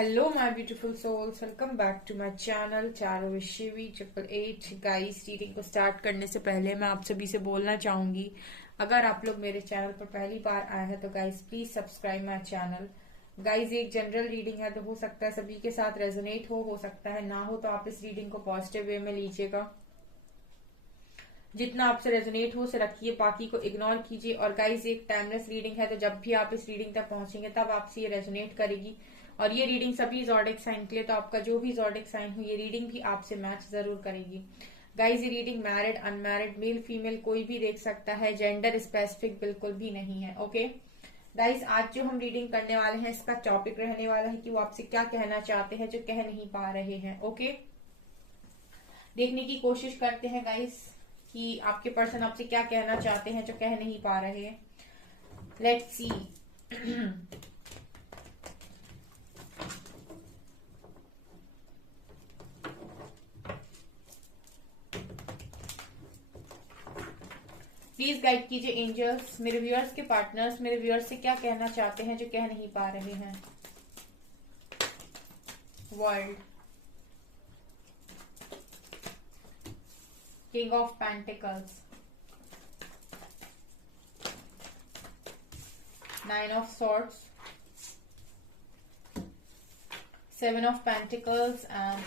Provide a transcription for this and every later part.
Hello my beautiful souls, welcome back to my channel चारो विशिवी 888। Guys, reading को start करने से पहले मैं आप सभी से बोलना चाहूंगी, अगर आप लोग मेरे चैनल पर पहली बार आए हैं तो guys please subscribe my channel. Guys, एक जनरल रीडिंग है तो हो सकता है सभी के साथ रेजोनेट हो सकता है ना हो, तो आप इस रीडिंग को पॉजिटिव वे में लीजिएगा। जितना आपसे रेजोनेट हो उसे रखिए, बाकी को इग्नोर कीजिए। और गाइज, एक टाइमलेस रीडिंग है तो जब भी आप इस रीडिंग तक पहुंचेंगे तब आपसे ये रेजोनेट करेगी। और ये रीडिंग सभी जॉडिक साइन के लिए, तो आपका जो भी जॉडिक साइन हो ये रीडिंग भी आपसे मैच जरूर करेगी। गाइज, ये reading married unmarried male female कोई भी देख सकता है, जेंडर स्पेसिफिक बिल्कुल भी नहीं है। ओके गाइज, आज जो हम रीडिंग करने वाले हैं इसका टॉपिक रहने वाला है कि वो आपसे क्या कहना चाहते हैं जो कह नहीं पा रहे हैं। ओके, देखने की कोशिश करते हैं गाइस कि आपके पर्सन आपसे क्या कहना चाहते हैं जो कह नहीं पा रहे हैं। Let's see. प्लीज गाइड कीजिए एंजल्स, मेरे व्यूअर्स के पार्टनर्स मेरे व्यूअर्स से क्या कहना चाहते हैं जो कह नहीं पा रहे हैं। World, king of pentacles, nine of swords, seven of pentacles and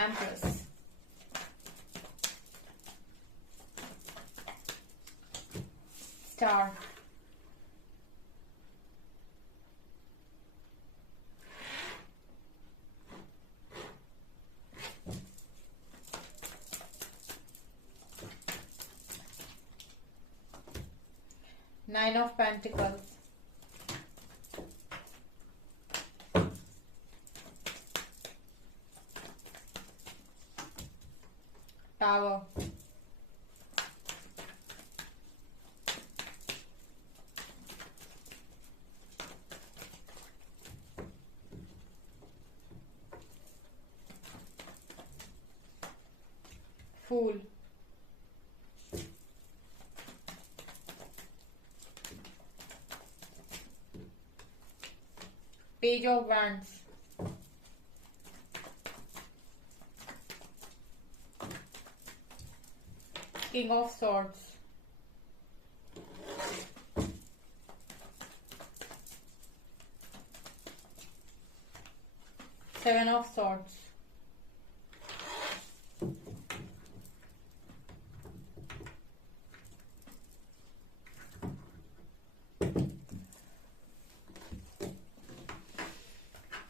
empress. Star, nine of pentacles, tower, fool, page of wands, king of swords, seven of swords,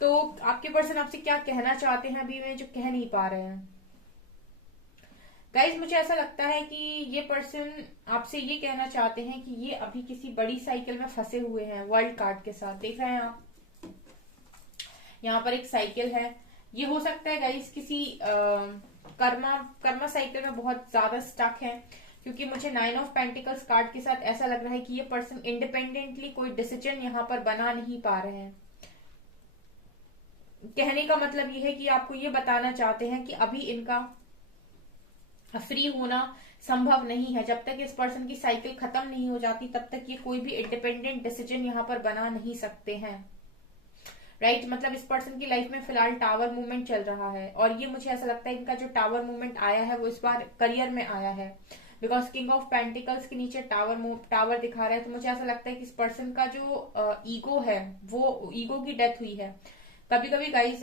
तो आपके पर्सन आपसे क्या कहना चाहते हैं अभी में जो कह नहीं पा रहे हैं। गाइज, मुझे ऐसा लगता है कि ये पर्सन आपसे ये कहना चाहते हैं कि ये अभी किसी बड़ी साइकिल में फंसे हुए हैं। वर्ल्ड कार्ड के साथ देख रहे हैं आप, यहाँ पर एक साइकिल है। ये हो सकता है गाइज किसी कर्मा कर्मा साइकिल में बहुत ज्यादा स्टक है, क्योंकि मुझे नाइन ऑफ पेंटिकल्स कार्ड के साथ ऐसा लग रहा है कि ये पर्सन इंडिपेंडेंटली कोई डिसीजन यहाँ पर बना नहीं पा रहे हैं। कहने का मतलब ये है कि आपको ये बताना चाहते हैं कि अभी इनका फ्री होना संभव नहीं है। जब तक इस पर्सन की साइकिल खत्म नहीं हो जाती तब तक ये कोई भी इंडिपेंडेंट डिसीजन यहाँ पर बना नहीं सकते हैं। राइट, मतलब इस पर्सन की लाइफ में फिलहाल टावर मूवमेंट चल रहा है, और ये मुझे ऐसा लगता है इनका जो टावर मूवमेंट आया है वो इस बार करियर में आया है, बिकॉज किंग ऑफ पेंटिकल्स के नीचे टावर दिखा रहा है। तो मुझे ऐसा लगता है कि इस पर्सन का जो ईगो है वो ईगो की डेथ हुई है। कभी कभी गाइज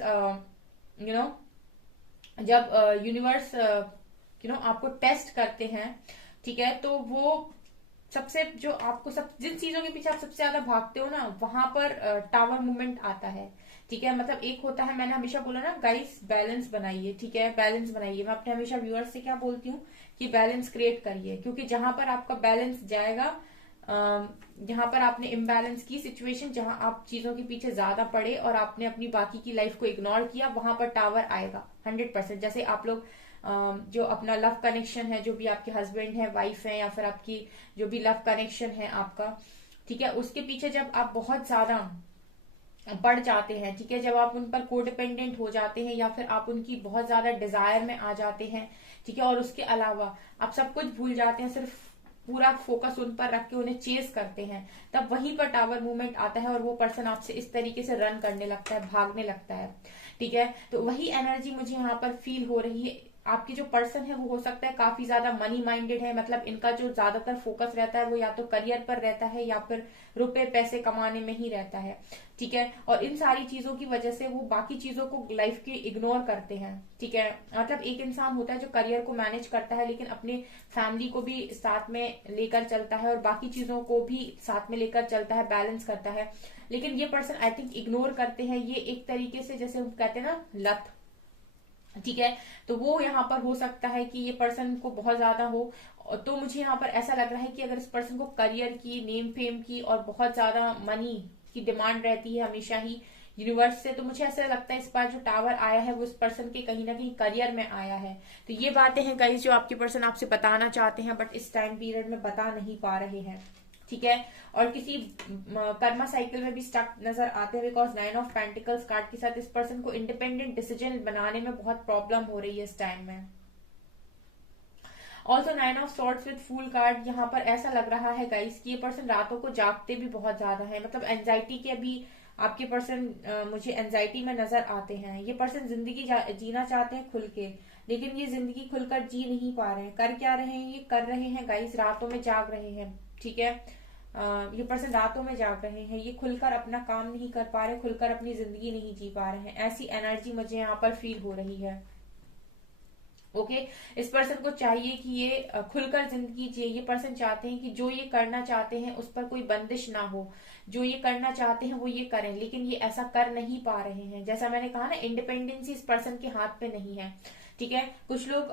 जब यूनिवर्स आपको टेस्ट करते हैं, ठीक है, तो वो सबसे जो आपको सब जिन चीजों के पीछे आप सबसे ज्यादा भागते हो ना वहां पर टावर मूवमेंट आता है। ठीक है, मतलब एक होता है, मैंने हमेशा बोला ना गाइस, बैलेंस बनाइए। ठीक है, बैलेंस बनाइए। मैं अपने हमेशा व्यूअर्स से क्या बोलती हूँ कि बैलेंस क्रिएट करिए, क्योंकि जहां पर आपका बैलेंस जाएगा, जहां पर आपने इम्बैलेंस की सिचुएशन, जहां आप चीजों के पीछे ज्यादा पड़े और आपने अपनी बाकी की लाइफ को इग्नोर किया, वहां पर टावर आएगा 100%। जैसे आप लोग जो अपना लव कनेक्शन है, जो भी आपके हस्बैंड है, वाइफ है, या फिर आपकी जो भी लव कनेक्शन है आपका, ठीक है, उसके पीछे जब आप बहुत ज्यादा बढ़ जाते हैं, ठीक है, जब आप उन पर कोडिपेंडेंट हो जाते हैं या फिर आप उनकी बहुत ज्यादा डिजायर में आ जाते हैं, ठीक है, और उसके अलावा आप सब कुछ भूल जाते हैं, सिर्फ पूरा फोकस उन पर रख के उन्हें चेस करते हैं, तब वहीं पर टावर मूवमेंट आता है और वो पर्सन आपसे इस तरीके से रन करने लगता है, भागने लगता है। ठीक है, तो वही एनर्जी मुझे यहाँ पर फील हो रही है। आपकी जो पर्सन है वो हो सकता है काफी ज्यादा मनी माइंडेड है, मतलब इनका जो ज्यादातर फोकस रहता है वो या तो करियर पर रहता है या फिर रुपए पैसे कमाने में ही रहता है। ठीक है, और इन सारी चीजों की वजह से वो बाकी चीजों को लाइफ के इग्नोर करते हैं। ठीक है, मतलब एक इंसान होता है जो करियर को मैनेज करता है लेकिन अपने फैमिली को भी साथ में लेकर चलता है और बाकी चीजों को भी साथ में लेकर चलता है, बैलेंस करता है। लेकिन ये पर्सन आई थिंक इग्नोर करते हैं, ये एक तरीके से जैसे कहते हैं ना लत। ठीक है, तो वो यहाँ पर हो सकता है कि ये पर्सन को बहुत ज्यादा हो। तो मुझे यहाँ पर ऐसा लग रहा है कि अगर इस पर्सन को करियर की, नेम फेम की और बहुत ज्यादा मनी की डिमांड रहती है हमेशा ही यूनिवर्स से, तो मुझे ऐसा लगता है इस बार जो टावर आया है वो इस पर्सन के कहीं ना कहीं करियर में आया है। तो ये बातें हैं गाइस जो आपके पर्सन आपसे बताना चाहते हैं बट इस टाइम पीरियड में बता नहीं पा रहे हैं। ठीक है, और किसी कर्मा साइकिल में भी स्टक नजर आते हैं, बिकॉज 9 ऑफ पेंटिकल्स कार्ड के साथ इस पर्सन को इंडिपेंडेंट डिसीजन बनाने में बहुत प्रॉब्लम हो रही है इस टाइम में। Also 9 of swords with fool card, यहाँ पर ऐसा लग रहा है गाइस कि ये पर्सन रातों को जागते भी बहुत ज्यादा है, मतलब एंजाइटी के भी आपके पर्सन मुझे एंजाइटी में नजर आते हैं। ये पर्सन जिंदगी जीना चाहते हैं खुल के, लेकिन ये जिंदगी खुलकर जी नहीं पा रहे हैं। कर क्या रहे हैं, ये कर रहे हैं गाइस रातों में जाग रहे हैं। ठीक है, ये पर्सन रातों में जाग रहे हैं, ये खुलकर अपना काम नहीं कर पा रहे, खुलकर अपनी जिंदगी नहीं जी पा रहे हैं, ऐसी एनर्जी मुझे यहाँ पर फील हो रही है। ओके, इस पर्सन को चाहिए कि ये खुलकर जिंदगी जिए। ये पर्सन चाहते हैं कि जो ये करना चाहते हैं उस पर कोई बंदिश ना हो, जो ये करना चाहते हैं वो ये करें, लेकिन ये ऐसा कर नहीं पा रहे हैं। जैसा मैंने कहा ना, इंडिपेंडेंसी इस पर्सन के हाथ पे नहीं है। ठीक है, कुछ लोग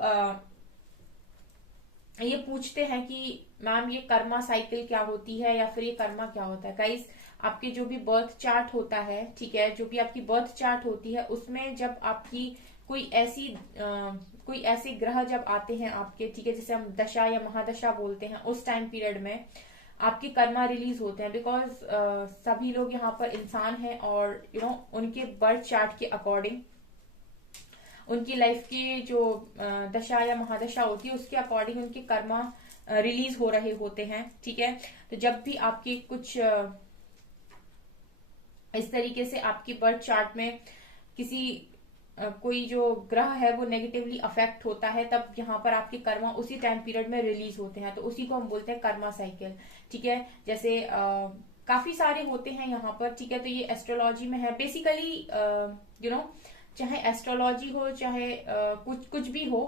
ये पूछते हैं कि मैम ये कर्मा साइकिल क्या होती है या फिर ये कर्मा क्या होता है। गाइस, आपके जो भी बर्थ चार्ट होता है, ठीक है, जो भी आपकी बर्थ चार्ट होती है उसमें जब आपकी कोई ऐसे ग्रह जब आते हैं आपके, ठीक है, जिसे हम दशा या महादशा बोलते हैं, उस टाइम पीरियड में आपके कर्मा रिलीज होते हैं। बिकॉज सभी लोग यहाँ पर इंसान हैं और उनके बर्थ चार्ट के अकॉर्डिंग उनकी लाइफ की जो दशा या महादशा होती है उसके अकॉर्डिंग उनके कर्मा रिलीज हो रहे होते हैं। ठीक है, तो जब भी आपके कुछ इस तरीके से आपकी बर्थ चार्ट में किसी कोई जो ग्रह है वो नेगेटिवली अफेक्ट होता है, तब यहाँ पर आपके कर्मा उसी टाइम पीरियड में रिलीज होते हैं, तो उसी को हम बोलते हैं कर्मा साइकिल। ठीक है, जैसे काफी सारे होते हैं यहाँ पर। ठीक है, तो ये एस्ट्रोलॉजी में है बेसिकली। चाहे एस्ट्रोलॉजी हो, चाहे कुछ भी हो,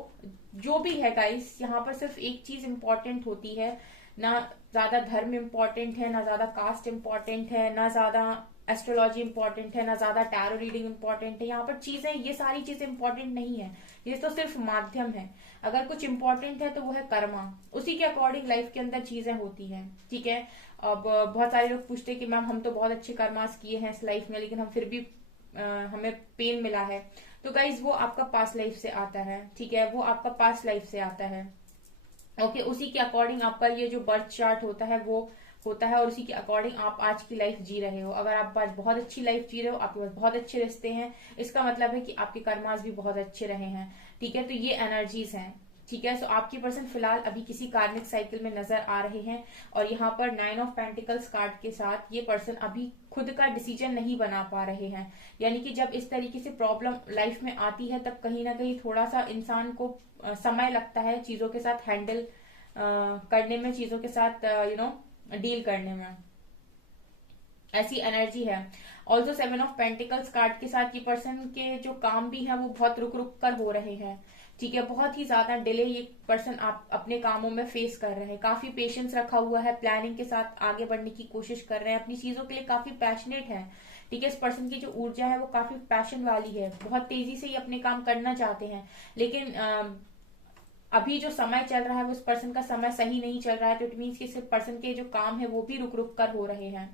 जो भी है गाइस, यहाँ पर सिर्फ एक चीज इंपॉर्टेंट होती है, ना ज्यादा धर्म इंपॉर्टेंट है, ना ज्यादा कास्ट इंपॉर्टेंट है, ना ज्यादा एस्ट्रोलॉजी इंपॉर्टेंट है, ना ज्यादा टैरो रीडिंग इंपॉर्टेंट है। यहाँ पर चीजें, ये सारी चीजें इंपॉर्टेंट नहीं है, ये तो सिर्फ माध्यम है। अगर कुछ इंपॉर्टेंट है तो वो है कर्मा, उसी के अकॉर्डिंग लाइफ के अंदर चीजें होती हैं। ठीक है, अब बहुत सारे लोग पूछते हैं कि मैम हम तो बहुत अच्छे कर्मास किए हैं इस लाइफ में लेकिन हम फिर भी हमें पेन मिला है। तो गाइज वो आपका पास्ट लाइफ से आता है। ठीक है, वो आपका पास्ट लाइफ से आता है। ओके, उसी के अकॉर्डिंग आपका ये जो बर्थ चार्ट होता है वो होता है और उसी के अकॉर्डिंग आप आज की लाइफ जी रहे हो। अगर आप आज बहुत अच्छी लाइफ जी रहे हो, आपके पास बहुत अच्छे रिश्ते हैं, इसका मतलब है कि आपके कर्मास भी बहुत अच्छे रहे हैं। ठीक है, तो ये एनर्जीज हैं। ठीक है, सो आपके पर्सन फिलहाल अभी किसी कार्मिक साइकिल में नजर आ रहे हैं और यहाँ पर 9 ऑफ पेंटिकल्स कार्ड के साथ ये पर्सन अभी खुद का डिसीजन नहीं बना पा रहे हैं। यानी कि जब इस तरीके से प्रॉब्लम लाइफ में आती है तब कहीं ना कहीं थोड़ा सा इंसान को समय लगता है चीजों के साथ हैंडल करने में, चीजों के साथ डील करने में, ऐसी एनर्जी है। ऑल्सो 7 ऑफ पेंटिकल्स कार्ड के साथ ये पर्सन के जो काम भी हैं वो बहुत रुक रुक कर हो रहे हैं। ठीक है, बहुत ही ज्यादा डिले ये पर्सन आप अपने कामों में फेस कर रहे हैं। काफी पेशेंस रखा हुआ है, प्लानिंग के साथ आगे बढ़ने की कोशिश कर रहे हैं, अपनी चीजों के लिए काफी पैशनेट है। ठीक है, इस पर्सन की जो ऊर्जा है वो काफी पैशन वाली है, बहुत तेजी से ये अपने काम करना चाहते हैं, लेकिन अभी जो समय चल रहा है वो उस पर्सन का समय सही नहीं चल रहा है। तो इट मीन्स कि इस पर्सन के जो काम है वो भी रुक रुक कर हो रहे हैं।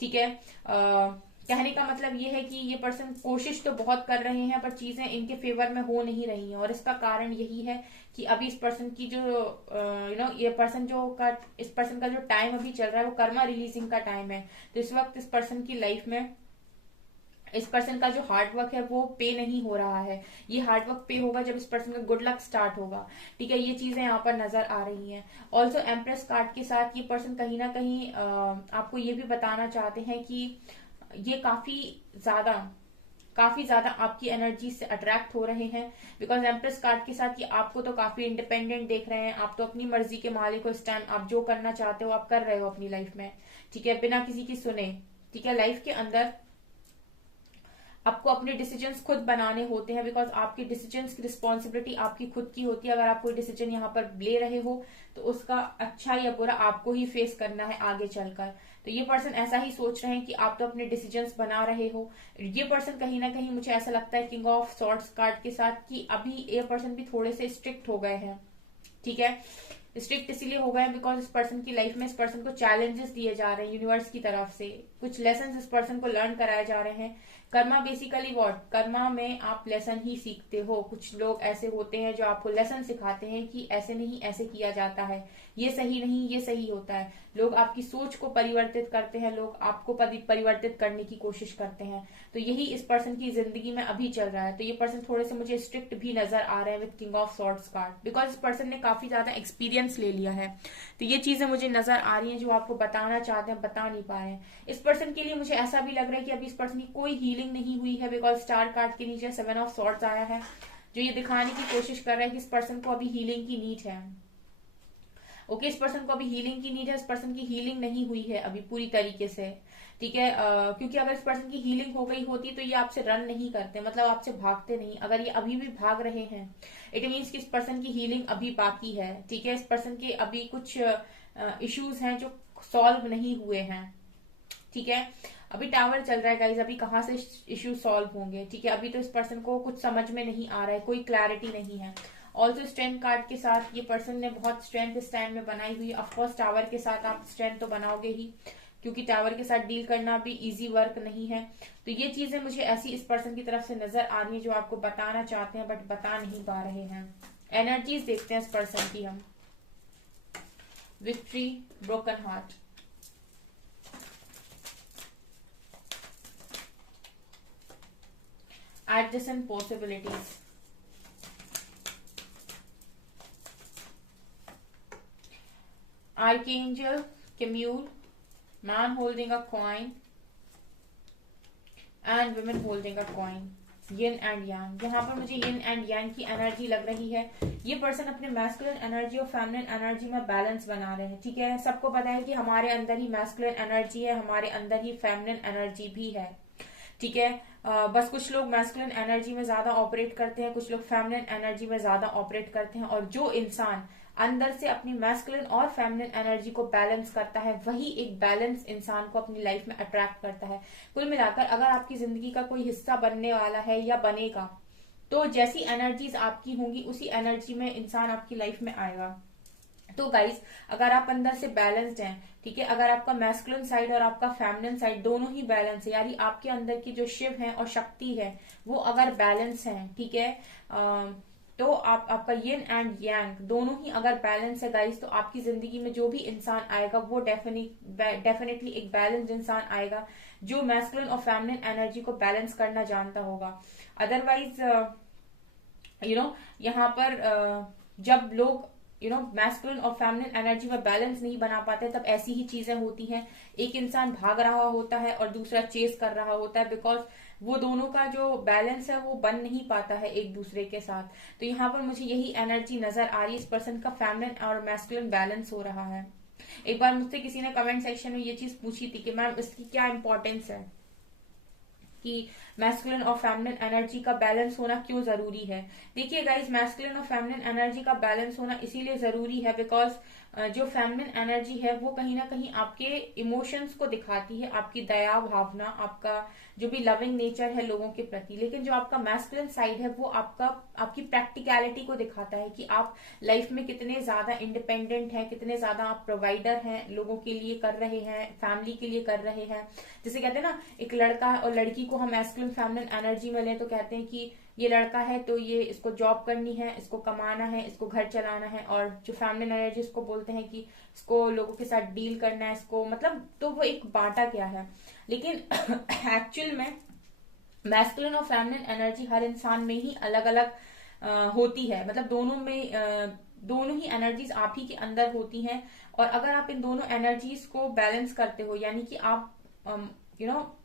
ठीक है, कहने का मतलब ये है कि ये पर्सन कोशिश तो बहुत कर रहे हैं पर चीजें इनके फेवर में हो नहीं रही हैं और इसका कारण यही है कि अभी इस पर्सन की जो ये पर्सन इस पर्सन का जो टाइम अभी चल रहा है वो कर्मा रिलीजिंग का टाइम है। तो इस वक्त इस पर्सन की लाइफ में इस पर्सन का जो हार्ड वर्क है वो पे नहीं हो रहा है। ये हार्ड वर्क पे होगा जब इस पर्सन का गुड लक स्टार्ट होगा। ठीक है, ये चीजें यहाँ पर नजर आ रही हैं। ऑल्सो एम्प्रेस कार्ड के साथ ये पर्सन कहीं ना कहीं आपको ये भी बताना चाहते हैं कि ये काफी ज्यादा आपकी एनर्जी से अट्रैक्ट हो रहे हैं। बिकॉज एम्प्रेस कार्ड के साथ ये आपको तो काफी इंडिपेंडेंट देख रहे हैं। आप तो अपनी मर्जी के मालिक हो, इस टाइम आप जो करना चाहते हो आप कर रहे हो अपनी लाइफ में। ठीक है, बिना किसी की सुने। ठीक है, लाइफ के अंदर आपको अपने डिसीजंस खुद बनाने होते हैं। बिकॉज आपके डिसीजंस की रिस्पॉन्सिबिलिटी आपकी खुद की होती है। अगर आप कोई डिसीजन यहाँ पर ले रहे हो तो उसका अच्छा या बुरा आपको ही फेस करना है आगे चलकर। तो ये पर्सन ऐसा ही सोच रहे हैं कि आप तो अपने डिसीजंस बना रहे हो। ये पर्सन कहीं ना कहीं मुझे ऐसा लगता है किंग ऑफ सॉर्ड्स कार्ड के साथ कि अभी ये पर्सन भी थोड़े से स्ट्रिक्ट हो गए हैं। ठीक है, स्ट्रिक्ट इसीलिए हो गए बिकॉज इस पर्सन की लाइफ में इस पर्सन को चैलेंजेस दिए जा रहे हैं यूनिवर्स की तरफ से। कुछ लेसन इस पर्सन को लर्न कराए जा रहे हैं। कर्मा बेसिकली व्हाट, कर्मा में आप लेसन ही सीखते हो। कुछ लोग ऐसे होते हैं जो आपको लेसन सिखाते हैं कि ऐसे नहीं ऐसे किया जाता है, ये सही नहीं ये सही होता है। लोग आपकी सोच को परिवर्तित करते हैं, लोग आपको परिवर्तित करने की कोशिश करते हैं। तो यही इस पर्सन की जिंदगी में अभी चल रहा है। तो ये पर्सन थोड़े से मुझे स्ट्रिक्ट भी नजर आ रहे हैं with king of swords card. Because इस पर्सन ने काफी ज्यादा एक्सपीरियंस ले लिया है। तो ये चीजें मुझे नजर आ रही हैं जो आपको बताना चाहते हैं, बता नहीं पा रहे हैं। इस पर्सन के लिए मुझे ऐसा भी लग रहा है कि अभी इस पर्सन की कोई हीलिंग नहीं हुई है। बिकॉज स्टार कार्ड के नीचे 7 ऑफ सॉर्ड्स आया है जो ये दिखाने की कोशिश कर रहा है कि इस पर्सन को अभी हीलिंग की नीड है। ओके, इस पर्सन को अभी हीलिंग की नीड है। इस पर्सन की हीलिंग नहीं हुई है अभी पूरी तरीके से। ठीक है, क्योंकि अगर इस पर्सन की हीलिंग हो गई होती तो ये आपसे रन नहीं करते, मतलब आपसे भागते नहीं। अगर ये अभी भी भाग रहे हैं इट मीन्स कि इस पर्सन की हीलिंग अभी बाकी है। ठीक है, इस पर्सन के अभी कुछ इश्यूज हैं जो सॉल्व नहीं हुए हैं। ठीक है, अभी टावर चल रहा है गाइज, अभी कहाँ से इश्यू सॉल्व होंगे। ठीक है, अभी तो इस पर्सन को कुछ समझ में नहीं आ रहा है, कोई क्लैरिटी नहीं है। ऑल्सो स्ट्रेंथ कार्ड के साथ ये पर्सन ने बहुत स्ट्रेंथ इस टाइम में बनाई हुई है। ऑफकोर्स टावर के साथ आप स्ट्रेंथ तो बनाओगे ही, क्योंकि टावर के साथ डील करना भी इजी वर्क नहीं है। तो ये चीजें मुझे ऐसी इस पर्सन की तरफ से नजर आ रही है जो आपको बताना चाहते हैं बट बता नहीं पा रहे हैं। एनर्जीज देखते हैं इस पर्सन की हम। Victory, broken heart, adjacent possibilities, archangel Camille, man holding a coin and women holding a coin, yin and yang। यहाँ पर मुझे yin and yang की एनर्जी लग रही है। ये पर्सन अपने मैस्कुलिन एनर्जी और फेमिनिन एनर्जी में बैलेंस बना रहे हैं। ठीक है, सबको पता है कि हमारे अंदर ही मैस्कुलिन एनर्जी है, हमारे अंदर ही फेमिनिन एनर्जी भी है। ठीक है, बस कुछ लोग मैस्कुलिन एनर्जी में ज्यादा ऑपरेट करते हैं, कुछ लोग फेमिनिन एनर्जी में ज्यादा ऑपरेट करते हैं। और जो इंसान अंदर से अपनी मैस्कुलिन और फेमिनिन एनर्जी को बैलेंस करता है वही एक बैलेंस इंसान को अपनी लाइफ में अट्रैक्ट करता है। कुल मिलाकर अगर आपकी जिंदगी का कोई हिस्सा बनने वाला है या बनेगा तो जैसी एनर्जीज आपकी होंगी उसी एनर्जी में इंसान आपकी लाइफ में आएगा। तो गाइज, अगर आप अंदर से बैलेंस्ड हैं, ठीक है, अगर आपका मैस्कुलिन साइड और आपका फेमिनिन साइड दोनों ही बैलेंस है, यानी आपके अंदर की जो शिव है और शक्ति है वो अगर बैलेंस है, ठीक है, तो आपका यिन एंड यांग दोनों ही अगर बैलेंस है गाइज, तो आपकी जिंदगी में जो भी इंसान आएगा वो डेफिनेटली एक बैलेंस्ड इंसान आएगा जो मैस्कुलिन और फेमिनिन एनर्जी को बैलेंस करना जानता होगा। अदरवाइज यहाँ पर जब लोग मैस्कुलिन और फेमिनिन एनर्जी में बैलेंस नहीं बना पाते तब ऐसी ही चीजें होती हैं। एक इंसान भाग रहा होता है और दूसरा चेस कर रहा होता है, बिकॉज वो दोनों का जो बैलेंस है वो बन नहीं पाता है एक दूसरे के साथ। तो यहाँ पर मुझे यही एनर्जी नजर आ रही है, इस पर्सन का फेमिनिन और मैस्कुलिन बैलेंस हो रहा है। एक बार मुझसे किसी ने कमेंट सेक्शन में ये चीज पूछी थी कि मैम इसकी क्या इंपॉर्टेंस है, कि मैस्कुलिन और फेमिनिन एनर्जी का बैलेंस होना क्यों जरूरी है। देखिए गाइज, मैस्कुलिन और फेमिनिन एनर्जी का बैलेंस होना इसीलिए जरूरी है बिकॉज जो फेमिनिन एनर्जी है वो कहीं ना कहीं आपके इमोशंस को दिखाती है, आपकी दया भावना, आपका जो भी लविंग नेचर है लोगों के प्रति। लेकिन जो आपका मैस्कुलिन साइड है वो आपकी प्रैक्टिकलिटी को दिखाता है कि आप लाइफ में कितने ज्यादा इंडिपेंडेंट हैं, कितने ज्यादा आप प्रोवाइडर हैं, लोगों के लिए कर रहे हैं, फैमिली के लिए कर रहे हैं। जैसे कहते हैं ना, एक लड़का और लड़की को हम मैस्कुलिन फेमिनिन एनर्जी में लें तो कहते हैं कि ये लड़का है तो ये इसको जॉब करनी है, इसको कमाना है, इसको घर चलाना है, और जो फेमिनिन एनर्जी इसको बोलते हैं कि इसको लोगों के साथ डील करना है, इसको मतलब, तो वो एक बांटा क्या है। लेकिन एक्चुअल में मैस्कुलिन और फेमिनिन एनर्जी हर इंसान में ही अलग अलग होती है, मतलब दोनों ही एनर्जीज आप ही के अंदर होती हैं। और अगर आप इन दोनों एनर्जीज को बैलेंस करते हो, यानी कि आप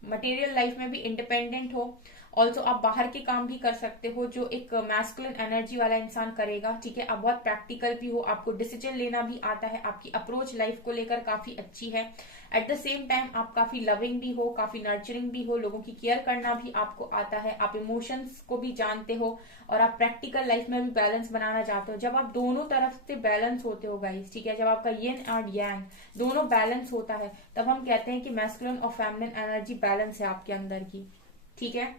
मटेरियल लाइफ में भी इंडिपेंडेंट हो, ऑल्सो आप बाहर के काम भी कर सकते हो जो एक मैस्कुलिन एनर्जी वाला इंसान करेगा, ठीक है। आप बहुत प्रैक्टिकल भी हो, आपको डिसीजन लेना भी आता है, आपकी अप्रोच लाइफ को लेकर काफी अच्छी है। एट द सेम टाइम आप काफी लविंग भी हो, काफी नर्चरिंग भी हो, लोगों की केयर करना भी आपको आता है, आप इमोशंस को भी जानते हो, और आप प्रैक्टिकल लाइफ में भी बैलेंस बनाना चाहते हो। जब आप दोनों तरफ से बैलेंस होते हो गाइस, ठीक है, जब आपका यिन और यांग दोनों बैलेंस होता है, तब हम कहते हैं कि मैस्कुलिन और फेमिनिन एनर्जी बैलेंस है आपके अंदर की, ठीक है।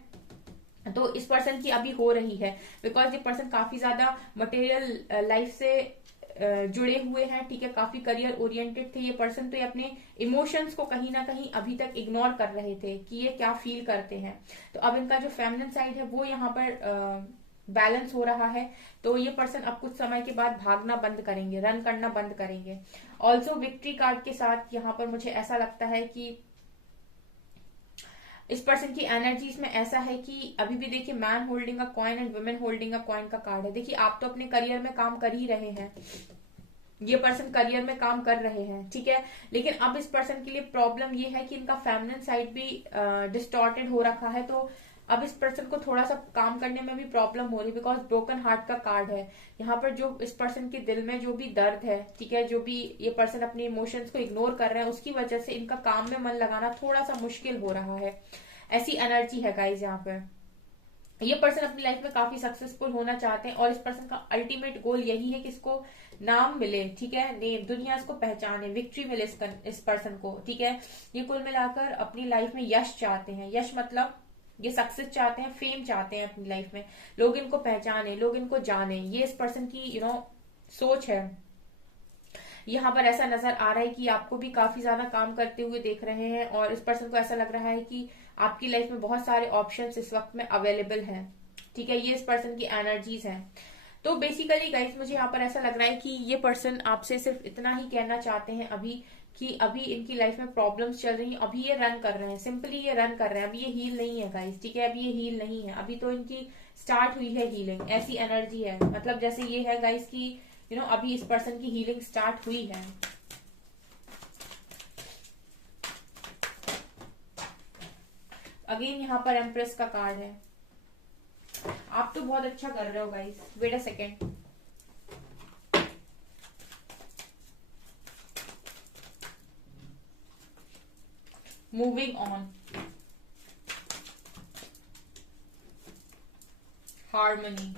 तो इस पर्सन की अभी हो रही है, बिकॉज ये पर्सन काफी ज्यादा मटेरियल लाइफ से जुड़े हुए हैं, ठीक है, काफी करियर ओरिएंटेड थे ये पर्सन। तो ये अपने इमोशंस को कहीं ना कहीं अभी तक इग्नोर कर रहे थे कि ये क्या फील करते हैं। तो अब इनका जो फेमिनिन साइड है वो यहाँ पर बैलेंस हो रहा है। तो ये पर्सन अब कुछ समय के बाद भागना बंद करेंगे, रन करना बंद करेंगे। ऑल्सो विक्ट्री कार्ड के साथ यहाँ पर मुझे ऐसा लगता है कि इस पर्सन की एनर्जीज में ऐसा है कि अभी भी देखिए man holding a coin and women holding a coin का कार्ड है। देखिए आप तो अपने करियर में काम कर ही रहे हैं, ये पर्सन करियर में काम कर रहे हैं, ठीक है, लेकिन अब इस पर्सन के लिए प्रॉब्लम ये है कि इनका फेमिनिन साइड भी डिस्टॉर्टेड हो रखा है। तो अब इस पर्सन को थोड़ा सा काम करने में भी प्रॉब्लम हो रही है, बिकॉज ब्रोकन हार्ट का कार्ड है यहाँ पर। जो इस पर्सन के दिल में जो भी दर्द है, ठीक है, जो भी ये पर्सन अपने इमोशंस को इग्नोर कर रहे हैं, उसकी वजह से इनका काम में मन लगाना थोड़ा सा मुश्किल हो रहा है। ऐसी एनर्जी है गाइज यहाँ पे। ये पर्सन अपनी लाइफ में काफी सक्सेसफुल होना चाहते हैं, और इस पर्सन का अल्टीमेट गोल यही है कि इसको नाम मिले, ठीक है, नेम, दुनिया इसको पहचाने, विक्ट्री मिले इस पर्सन को, ठीक है। ये कुल मिलाकर अपनी लाइफ में यश चाहते हैं। यश मतलब ये सक्सेस चाहते हैं, फेम चाहते हैं अपनी लाइफ में, लोग इनको पहचाने, लोग इनको जाने, ये इस पर्सन की सोच है। यहाँ पर ऐसा नजर आ रहा है कि आपको भी काफी ज्यादा काम करते हुए देख रहे हैं, और इस पर्सन को ऐसा लग रहा है कि आपकी लाइफ में बहुत सारे ऑप्शंस इस वक्त में अवेलेबल हैं, ठीक है। ये इस पर्सन की एनर्जीज हैं। तो बेसिकली गाइस मुझे यहाँ पर ऐसा लग रहा है कि ये पर्सन आपसे सिर्फ इतना ही कहना चाहते हैं अभी, कि अभी इनकी लाइफ में प्रॉब्लम्स चल रही हैं, अभी ये रन कर रहे हैं, सिंपली ये रन कर रहे हैं, अभी ये हील नहीं है गाइस, ठीक है, अभी ये हील नहीं है, अभी तो इनकी स्टार्ट हुई है हीलिंग, ऐसी एनर्जी है। मतलब जैसे ये है गाइस की अभी इस पर्सन की हीलिंग स्टार्ट हुई है। अगेन यहाँ पर एम्प्रेस का कार्ड है। आप तो बहुत अच्छा कर रहे हो guys. Wait a second, moving on, harmony,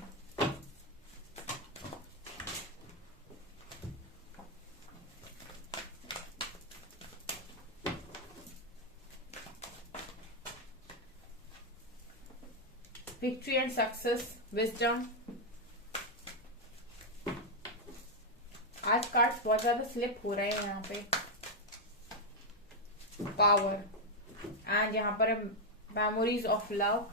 victory and success, wisdom. आज कार्ड्स बहुत ज्यादा स्लिप हो रहे हैं यहाँ पे। पावर, एंड यहाँ पर memories of love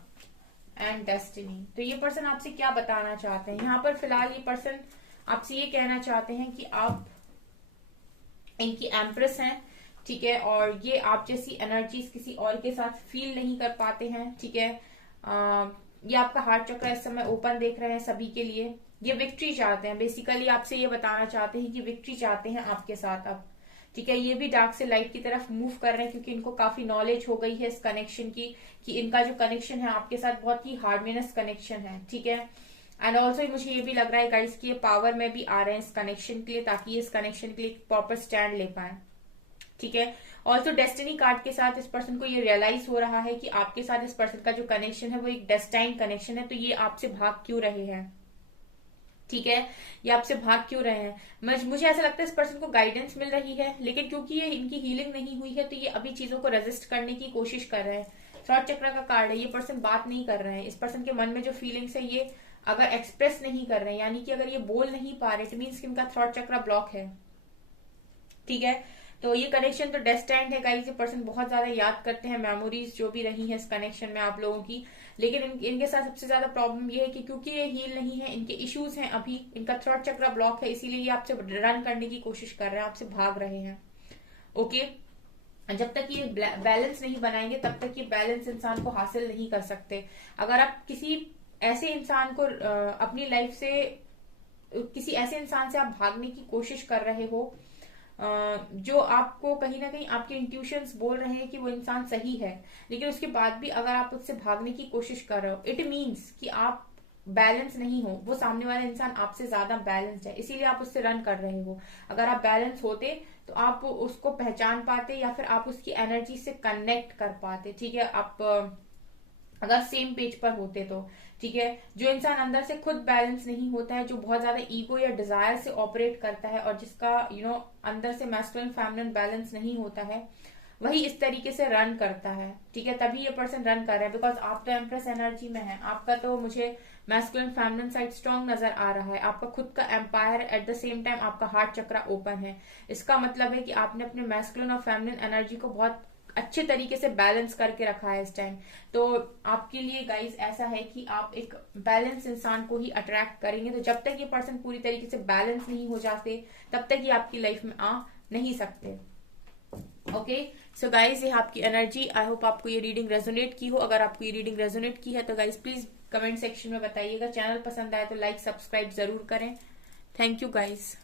and destiny. तो ये पर्सन आपसे क्या बताना चाहते हैं यहाँ पर? फिलहाल ये पर्सन आपसे ये कहना चाहते हैं कि आप इनकी एम्प्रेस हैं, ठीक है, और ये आप जैसी एनर्जीज किसी और के साथ फील नहीं कर पाते हैं, ठीक है। ये आपका हार्ट चक्र इस समय ओपन देख रहे हैं सभी के लिए। ये विक्ट्री चाहते हैं, बेसिकली आपसे ये बताना चाहते हैं कि विक्ट्री चाहते हैं आपके साथ अब, ठीक है। ये भी डार्क से लाइट की तरफ मूव कर रहे हैं, क्योंकि इनको काफी नॉलेज हो गई है इस कनेक्शन की, कि इनका जो कनेक्शन है आपके साथ बहुत ही हार्मोनियस कनेक्शन है, ठीक है। एंड ऑल्सो मुझे ये भी लग रहा है गाइस कि ये पावर में भी आ रहे हैं इस कनेक्शन के लिए, ताकि ये इस कनेक्शन के लिए प्रॉपर स्टैंड ले पाए, ठीक है। ऑल्सो डेस्टिनी कार्ड के साथ इस पर्सन को ये रियलाइज हो रहा है कि आपके साथ इस पर्सन का जो कनेक्शन है वो एक डेस्टाइन कनेक्शन है। तो ये आपसे भाग क्यों रहे हैं, ठीक है, ये आपसे भाग क्यों रहे हैं? मुझे ऐसा लगता है इस पर्सन को गाइडेंस मिल रही है, लेकिन क्योंकि ये इनकी हीलिंग नहीं हुई है तो ये अभी चीजों को रेजिस्ट करने की कोशिश कर रहे हैं। थ्रॉट चक्र का कार्ड है, ये पर्सन बात नहीं कर रहे हैं। इस पर्सन के मन में जो फीलिंग्स है ये अगर एक्सप्रेस नहीं कर रहे हैं, यानी कि अगर ये बोल नहीं पा रहे, इट मीन्स कि इनका थ्रॉट चक्र ब्लॉक है, ठीक है। तो ये कनेक्शन तो डेस्टाइंड है गाइस। ये पर्सन बहुत ज्यादा याद करते हैं मेमोरीज जो भी रही है इस कनेक्शन में आप लोगों की, लेकिन इनके साथ सबसे ज्यादा प्रॉब्लम ये है कि क्योंकि ये हील नहीं है, इनके इश्यूज हैं अभी, इनका थ्रॉट चक्र ब्लॉक है, इसीलिए ये आपसे रन करने की कोशिश कर रहे हैं, आपसे भाग रहे हैं, ओके। जब तक ये बैलेंस नहीं बनाएंगे तब तक ये बैलेंस इंसान को हासिल नहीं कर सकते। अगर आप किसी ऐसे इंसान को अपनी लाइफ से, किसी ऐसे इंसान से आप भागने की कोशिश कर रहे हो जो आपको कहीं ना कहीं आपके इंट्यूशंस बोल रहे हैं कि वो इंसान सही है, लेकिन उसके बाद भी अगर आप उससे भागने की कोशिश कर रहे हो, इट मीन्स कि आप बैलेंस नहीं हो। वो सामने वाला इंसान आपसे ज्यादा बैलेंस्ड है, इसीलिए आप उससे रन कर रहे हो। अगर आप बैलेंस होते तो आप उसको पहचान पाते या फिर आप उसकी एनर्जी से कनेक्ट कर पाते। ठीक है, आप अगर सेम पेज पर होते तो। ठीक है, जो इंसान अंदर से खुद बैलेंस नहीं होता है, जो बहुत ज्यादा ईगो या डिजायर से ऑपरेट करता है, और जिसका अंदर से मैस्कुलिन फेमिनिन बैलेंस नहीं होता है, वही इस तरीके से रन करता है। ठीक है, तभी ये पर्सन रन कर रहा है, बिकॉज आप तो एम्प्रेस एनर्जी में है। आपका तो मुझे मैस्कुलिन फेमिनिन साइड स्ट्रांग नजर आ रहा है, आपका खुद का empire, at the same time आपका हार्ट चक्रा ओपन है। इसका मतलब है कि आपने अपने मैस्कुलिन और फेमिनिन एनर्जी को बहुत अच्छे तरीके से बैलेंस करके रखा है इस टाइम। तो आपके लिए गाइस ऐसा है कि आप एक बैलेंस इंसान को ही अट्रैक्ट करेंगे। तो जब तक ये पर्सन पूरी तरीके से बैलेंस नहीं हो जाते तब तक ये आपकी लाइफ में आ नहीं सकते। ओके, सो गाइज ये आपकी एनर्जी। आई होप आपको ये रीडिंग रेजोनेट की हो। अगर आपको ये रीडिंग रेजोनेट की है तो गाइज प्लीज कमेंट सेक्शन में बताइएगा। चैनल पसंद आए तो लाइक सब्सक्राइब जरूर करें। Thank you guys.